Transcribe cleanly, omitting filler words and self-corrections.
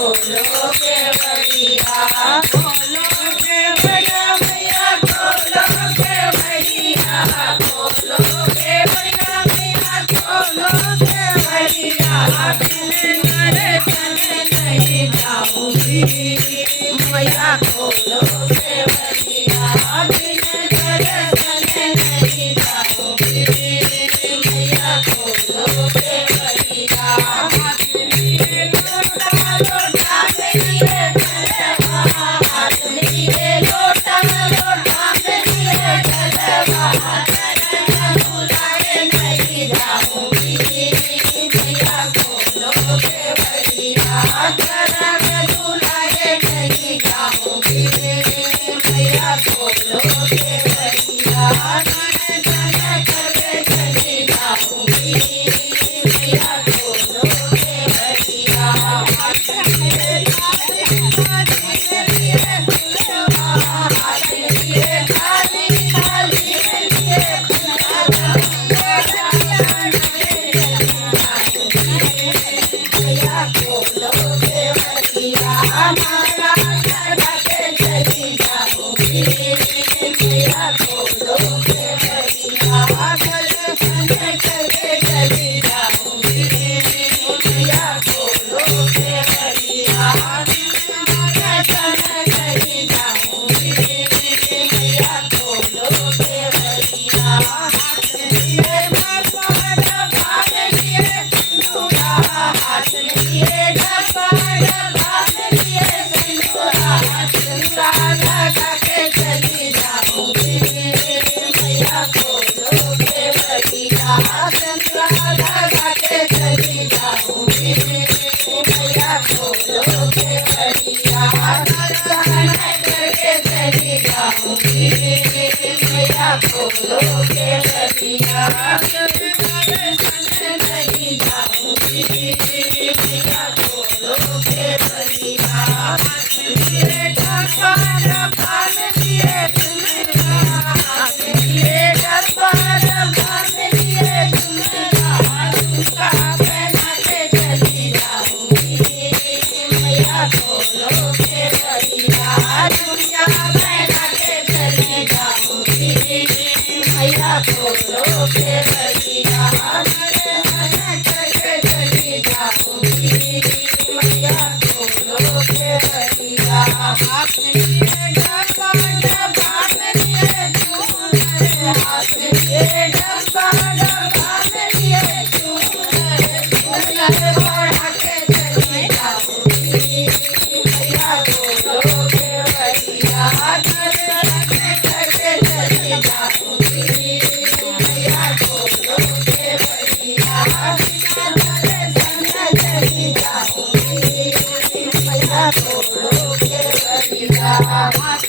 खोलो के बढ़िया खोलो के बढ़िया मैया खोलो के बढ़िया खोलो के बढ़िया मैया खोलो के बढ़िया बिन दर्शन नहीं जाऊंगी मैया खोलो के बढ़िया बिन दर्शन नहीं जाऊंगी मैया खोलो के बढ़िया हाथ लिए लोटा लोटा में लिए जलवा हाथ लिए लोटा लोटा में लिए जलवा चरण बुलाए नहीं जाऊंगी मैया खोलो के बढ़िया चरण बुलाए नहीं जाऊंगी मैया खोलो के बढ़िया दर्शन करके चली जाऊंगी मैया खोलो के बढ़िया हाथ लिए हाथ लिए खाली खाली लिए मैया खोलो के बढ़िया हमारा चढ़ा के चली जाऊंगी मैया खोलो के बढ़िया दर्शन करके चली जाऊंगी मैया खोलो के बढ़िया दर्शन चली जाऊंगी मैया खोलो के बढ़िया हाथ लिए डब्बा डब्बा में लिए सिंदूरा हाथ लिए डब्बा डब्बा में लिए सिंदूरा सिंदूरा लगा के चली जाऊंगी मैया खोलो के बढ़िया सिंदूरा लगा के चली जाऊंगी मैया खोलो के बढ़िया दर्शन करके चली जाऊंगी मैया खोलो के बढ़िया दर्शन नहीं जाऊंगी मैया खोलो के बढ़िया हाथ लिए डब्बा डब्बा में लिए सिंदूरा हाथ लिए डब्बा डब्बा में लिए सिंदूरा झुमका पहना के चली जाऊंगी मैया खोलो के बढ़िया झुमका पहना के चली जाऊंगी मैया खोलो के बढ़िया दर्शन करके चली जाऊंगी मैया खोलो के बढ़िया हाथ लिए डब्बा डब्बा में लिए चूनर हाथ लिए डब्बा डब्बा में लिए चूनर चूनर बढ़ा के चली जाऊंगी मैया खोलो के बढ़िया दर्शन करके चली जाऊंगी मैया खोलो के बढ़िया दर्शन चली जाऊंगी मैया खोलो के बढ़िया हाथ